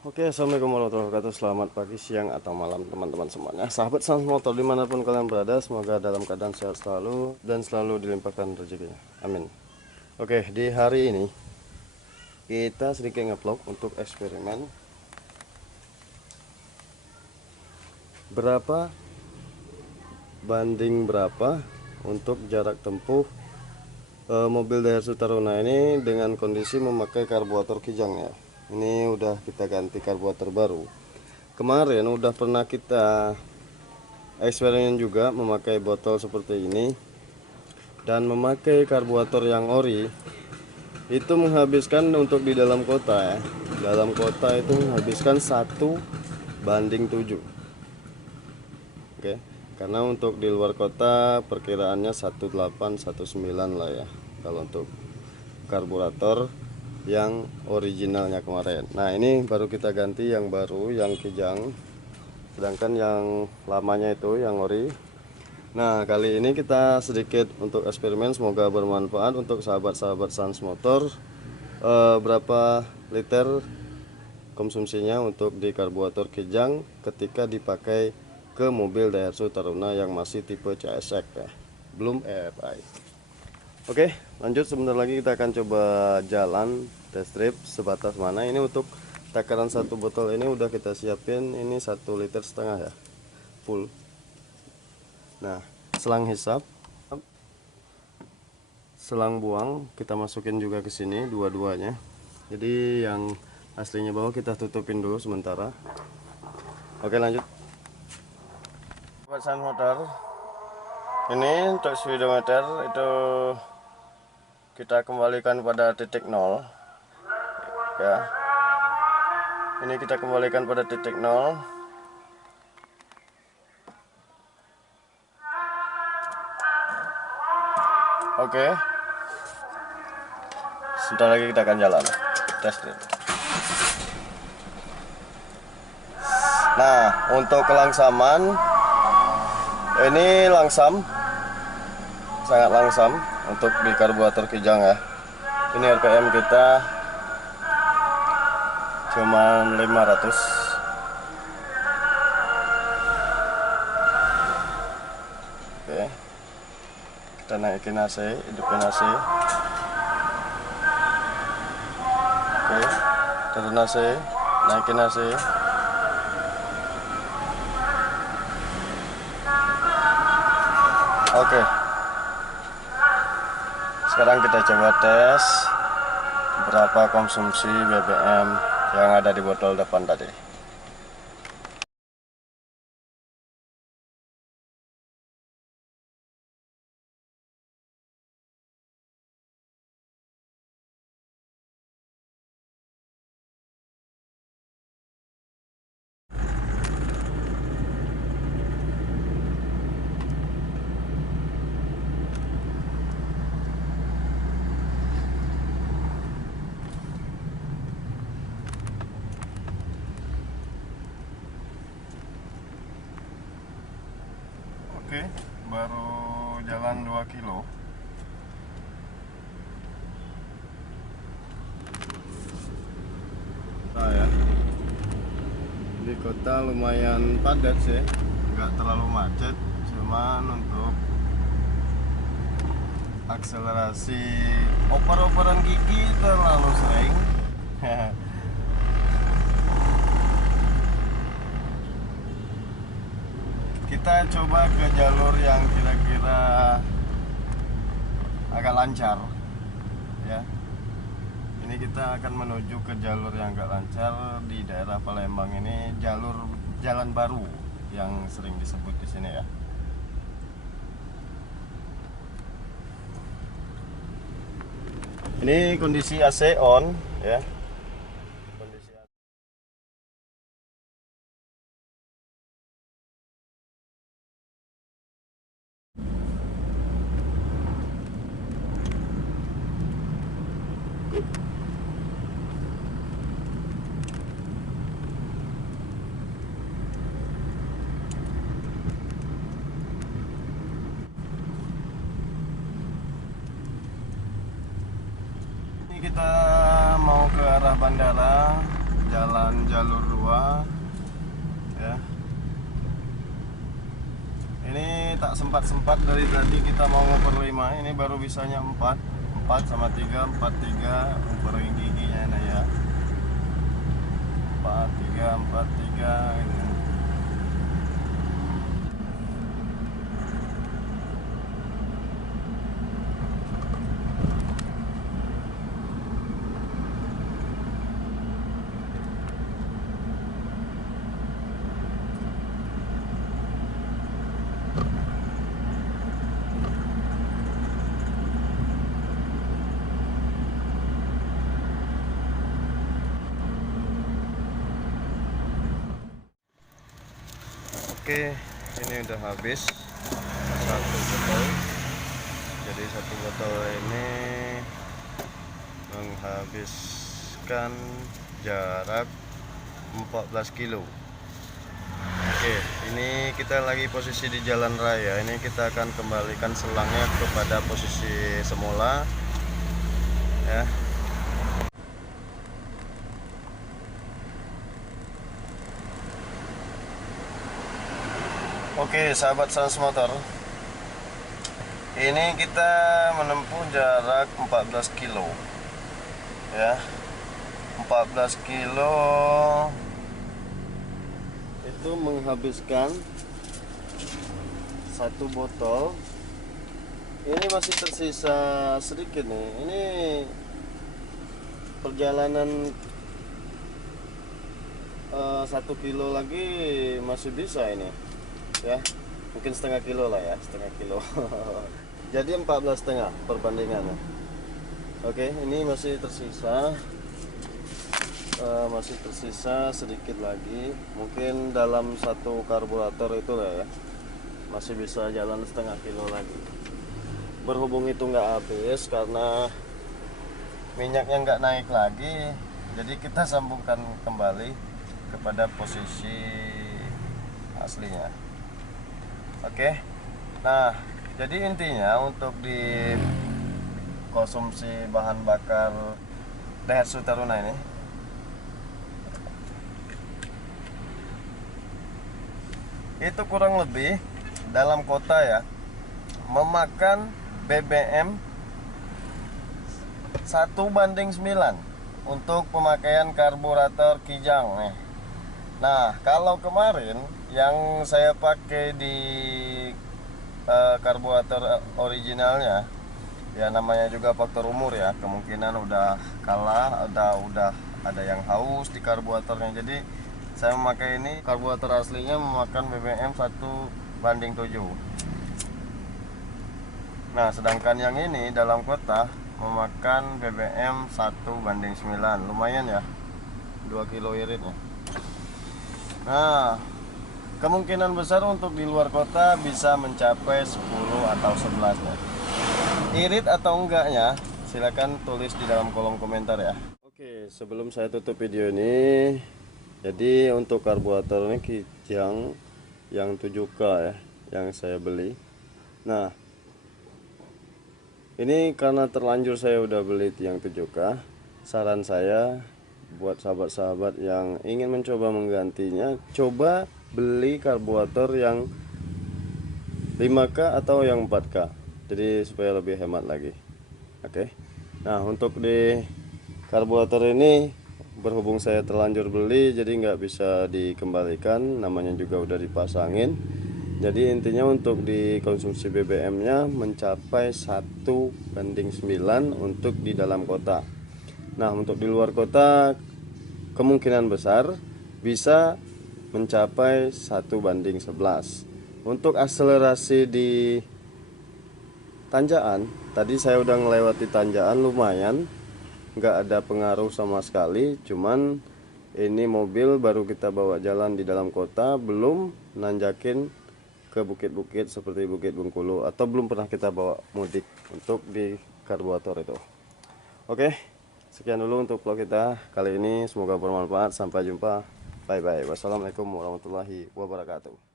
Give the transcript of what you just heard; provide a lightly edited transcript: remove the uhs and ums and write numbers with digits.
Oke, assalamualaikum warahmatullahi wabarakatuh. Selamat pagi, siang, atau malam teman-teman semuanya. Sahabat Sans Motor dimanapun kalian berada, semoga dalam keadaan sehat selalu dan selalu dilimpahkan rezekinya. Amin. Oke, di hari ini kita sedikit ngevlog untuk eksperimen berapa banding berapa untuk jarak tempuh mobil Daihatsu Taruna ini dengan kondisi memakai karburator Kijang ya. Ini udah kita ganti karburator baru. Kemarin udah pernah kita eksperimen juga memakai botol seperti ini dan memakai karburator yang ori. Itu menghabiskan untuk di dalam kota ya. Dalam kota itu menghabiskan 1:7. Oke. Karena untuk di luar kota perkiraannya 1819 lah ya. Kalau untuk karburator yang originalnya kemarin. Nah, ini baru kita ganti yang baru, yang Kijang. Sedangkan yang lamanya itu yang ori. Nah, kali ini kita sedikit untuk eksperimen, semoga bermanfaat untuk sahabat-sahabat Sans Motor. Berapa liter konsumsinya untuk di karburator Kijang ketika dipakai ke mobil Daihatsu Taruna yang masih tipe CSX ya, belum EFI. Oke, lanjut. Sebentar lagi kita akan coba jalan test trip sebatas mana. Ini untuk takaran satu botol ini udah kita siapin, ini 1,5 liter ya, full. Nah, selang hisap, selang buang kita masukin juga ke sini dua-duanya. Jadi yang aslinya bawah kita tutupin dulu sementara. Oke, lanjut. Buat Sans Motor, ini untuk speedometer itu kita kembalikan pada titik 0 ya. Ini kita kembalikan pada titik 0. Oke. Sebentar lagi kita akan jalan test drive. Nah, untuk kelangsaman ini langsam, sangat langsam untuk di karburator Kijang ya. Ini RPM kita cuma 500. Oke, kita naikin AC, hidupin AC. Oke, turun AC, naikin AC. Oke, sekarang kita coba tes berapa konsumsi BBM yang ada di botol depan tadi. Oke, baru jalan 2 kilo. Nah ya, di kota lumayan padat sih, nggak terlalu macet, cuman untuk akselerasi oper-operan gigi terlalu sering. Kita coba ke jalur yang kira-kira agak lancar ya. Ini kita akan menuju ke jalur yang agak lancar di daerah Palembang. Ini jalur jalan baru yang sering disebut di sini ya. Ini kondisi AC on ya. Kondisi AC. Ini kita mau ke arah bandara jalan jalur 2 ya. Ini tak sempat dari tadi kita mau ngoper 5, ini baru bisanya 4 sama 3, 4, 3 ngoperin giginya ini ya. 4, 3, 4, 3 ini. Oke, ini udah habis satu botol. Jadi satu botol ini menghabiskan jarak 14 kilo. Oke, ini kita lagi posisi di jalan raya. Ini kita akan kembalikan selangnya kepada posisi semula ya. Oke, sahabat Sans Motor, ini kita menempuh jarak 14 kilo ya. 14 kilo itu menghabiskan satu botol. Ini masih tersisa sedikit nih. Ini perjalanan 1 kilo lagi masih bisa ini ya, mungkin setengah kilo lah ya, setengah kilo. Jadi 14,5 perbandingannya. Oke, ini masih tersisa sedikit lagi, mungkin dalam satu karburator itu lah ya, masih bisa jalan setengah kilo lagi. Berhubung itu nggak habis karena minyaknya nggak naik lagi, jadi kita sambungkan kembali kepada posisi aslinya. Oke, nah jadi intinya untuk di konsumsi bahan bakar Daihatsu Taruna ini, itu kurang lebih dalam kota ya, memakan BBM 1:9 untuk pemakaian karburator Kijang nih. Nah, kalau kemarin yang saya pakai di karburator originalnya ya, namanya juga faktor umur ya, kemungkinan udah kalah, udah ada yang haus di karburatornya. Jadi saya memakai ini, karburator aslinya memakan BBM 1:7. Nah, sedangkan yang ini dalam kota memakan BBM 1:9. Lumayan ya, 2 kilo iritnya. Nah, kemungkinan besar untuk di luar kota bisa mencapai 10 atau 11 ya. Irit atau enggaknya silakan tulis di dalam kolom komentar ya. Oke, sebelum saya tutup video ini, jadi untuk karburator ini Kijang yang 7K ya, yang saya beli. Nah, ini karena terlanjur saya udah beli yang 7K, saran saya buat sahabat-sahabat yang ingin mencoba menggantinya, coba beli karburator yang 5K atau yang 4K, jadi supaya lebih hemat lagi. Oke. Nah, untuk di karburator ini, berhubung saya terlanjur beli, jadi nggak bisa dikembalikan, namanya juga udah dipasangin. Jadi intinya untuk di konsumsi BBM nya mencapai 1:9 untuk di dalam kota. Nah, untuk di luar kota kemungkinan besar bisa mencapai 1:11. Untuk akselerasi di tanjakan, tadi saya udah melewati tanjakan lumayan, nggak ada pengaruh sama sekali. Cuman ini mobil baru kita bawa jalan di dalam kota, belum nanjakin ke bukit-bukit seperti Bukit Bengkulu, atau belum pernah kita bawa mudik untuk di karburator itu. Oke, sekian dulu untuk vlog kita kali ini, semoga bermanfaat. Sampai jumpa, bye bye. Wassalamualaikum warahmatullahi wabarakatuh.